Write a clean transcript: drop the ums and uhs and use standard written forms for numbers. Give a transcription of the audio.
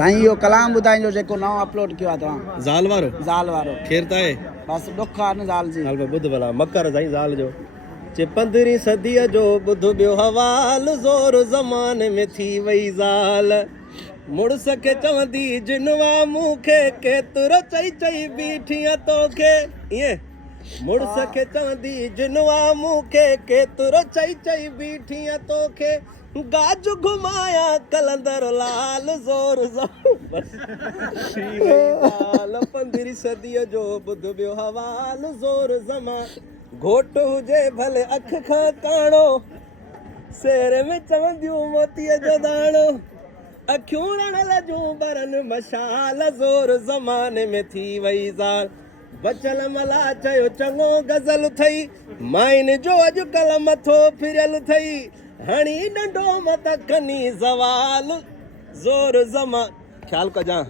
साईं यो कलाम ॿुधाइजो जेको नओं अपलोड कयो आहे तव्हां ज़ाल वारो ज़ाल वारो खेर त आहे बस ॾुख आहे न ज़ाल जी ज़ाल ॿुध भला मकर साईं ज़ाल जो चे 15वीं सदीअ जो ॿुध ॿियो हवाल ज़ोर ज़माने में थी वई ज़ाल मुड़ुस खे चवंदी जिनवा मूंखे केतिरो चई चई बीठीअ तोखे ईअं मुड़ुस खे चवंदी जिनवा मूंखे केतिरो चई चई बीठीअ तोखे गाज घुमाया कलंदर लाल ज़ोर बस 15वीं सदीअ जो ॿुध ॿियो हवाल ज़ोर ज़मान घोट हुजे भले अख खां काणो शेर में चवंदियूं मोतीअ जो दाणो अखियूं रणल जूं बरन मशाल ज़ोर ज़माने में थी वई ज़ाल बचल मला चयो चङो गज़ल थई माइन जो अॼुकल्ह मथो फिरियल थई हणी डंडो मत कनी ज़वाल ज़ोर ज़मान ख़्याल कजां।